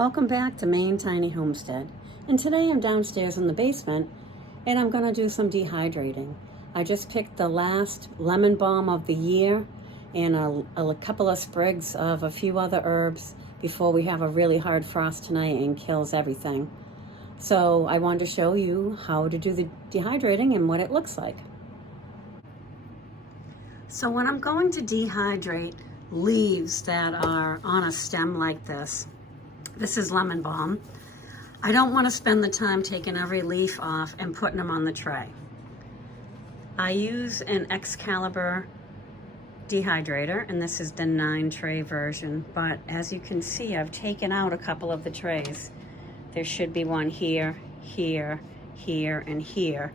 Welcome back to Maine Tiny Homestead. And today I'm downstairs in the basement and I'm going to do some dehydrating. I just picked the last lemon balm of the year and a couple of sprigs of a few other herbs before we have a really hard frost tonight and kills everything. So I wanted to show you how to do the dehydrating and what it looks like. So when I'm going to dehydrate leaves that are on a stem like this is lemon balm. I don't want to spend the time taking every leaf off and putting them on the tray. I use an Excalibur dehydrator, and this is the 9-tray version, but as you can see, I've taken out a couple of the trays. There should be one here, here, here, and here.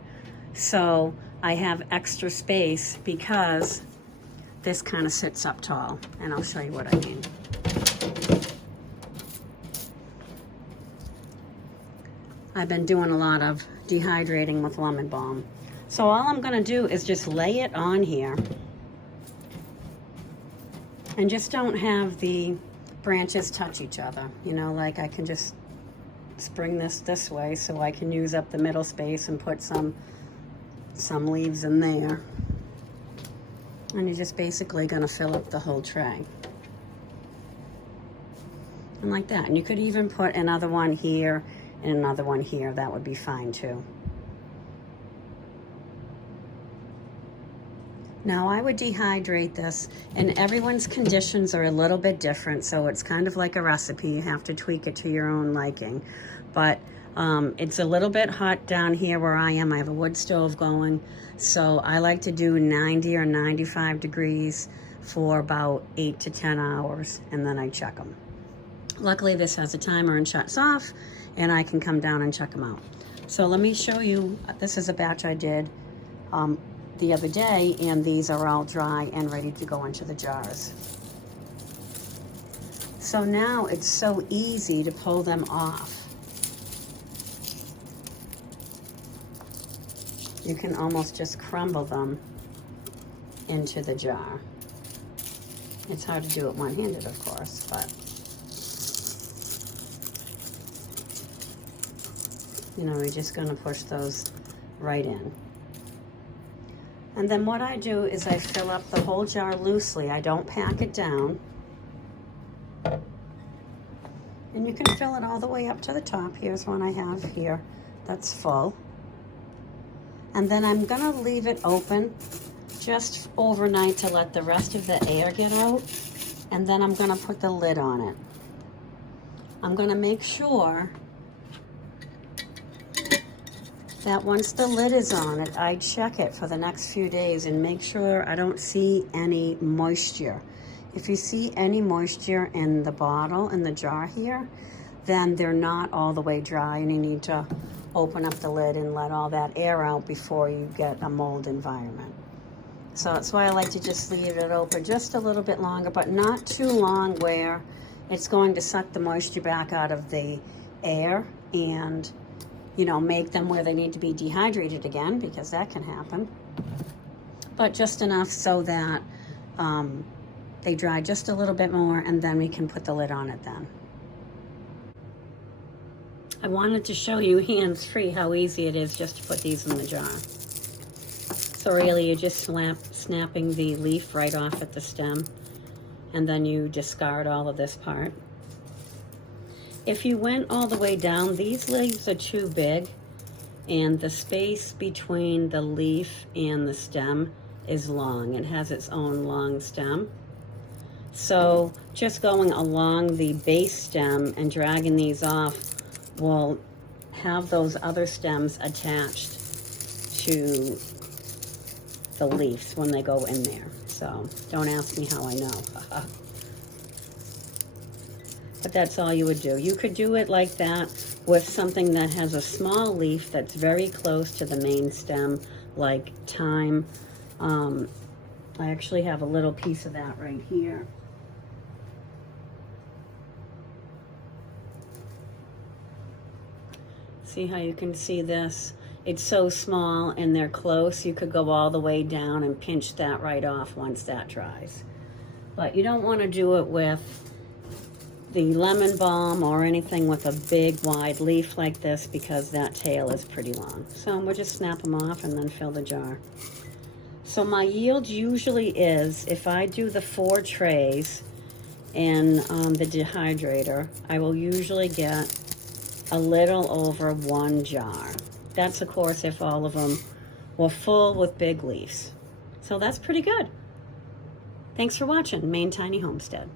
So I have extra space because this kind of sits up tall, and I'll show you what I mean. I've been doing a lot of dehydrating with lemon balm. So all I'm gonna do is just lay it on here and just don't have the branches touch each other. You know, like I can just spring this way so I can use up the middle space and put some leaves in there. And you're just basically gonna fill up the whole tray. And like that. And you could even put another one here and another one here. That would be fine too. Now I would dehydrate this, and everyone's conditions are a little bit different, so it's kind of like a recipe. You have to tweak it to your own liking. But it's a little bit hot down here where I am. I have a wood stove going, so I like to do 90 or 95 degrees for about 8 to 10 hours, and then I check them. Luckily this has a timer and shuts off, and I can come down and check them out. So let me show you, this is a batch I did the other day, and these are all dry and ready to go into the jars. So now it's so easy to pull them off. You can almost just crumble them into the jar. It's hard to do it one-handed, of course, but you know, we're just gonna push those right in. And then what I do is I fill up the whole jar loosely. I don't pack it down. And you can fill it all the way up to the top. Here's one I have here that's full. And then I'm gonna leave it open just overnight to let the rest of the air get out. And then I'm gonna put the lid on it. I'm gonna make sure that once the lid is on it, I check it for the next few days and make sure I don't see any moisture. If you see any moisture in the bottle, in the jar here, then they're not all the way dry, and you need to open up the lid and let all that air out before you get a mold environment. So that's why I like to just leave it open just a little bit longer, but not too long where it's going to suck the moisture back out of the air and, you know, make them where they need to be dehydrated again, because that can happen. But just enough so that they dry just a little bit more, and then we can put the lid on it then. I wanted to show you hands-free how easy it is just to put these in the jar. So really you're just snapping the leaf right off at the stem, and then you discard all of this part. If you went all the way down, these leaves are too big, and the space between the leaf and the stem is long. It has its own long stem. So just going along the base stem and dragging these off will have those other stems attached to the leaves when they go in there. So don't ask me how I know. But that's all you would do. You could do it like that with something that has a small leaf that's very close to the main stem, like thyme. I actually have a little piece of that right here. See how you can see this? It's so small and they're close. You could go all the way down and pinch that right off once that dries. But you don't want to do it with the lemon balm or anything with a big wide leaf like this, because that tail is pretty long. So we'll just snap them off and then fill the jar. So my yield usually is, if I do the 4 trays in the dehydrator, I will usually get a little over 1 jar. That's, of course, if all of them were full with big leaves. So that's pretty good. Thanks for watching Maine Tiny Homestead.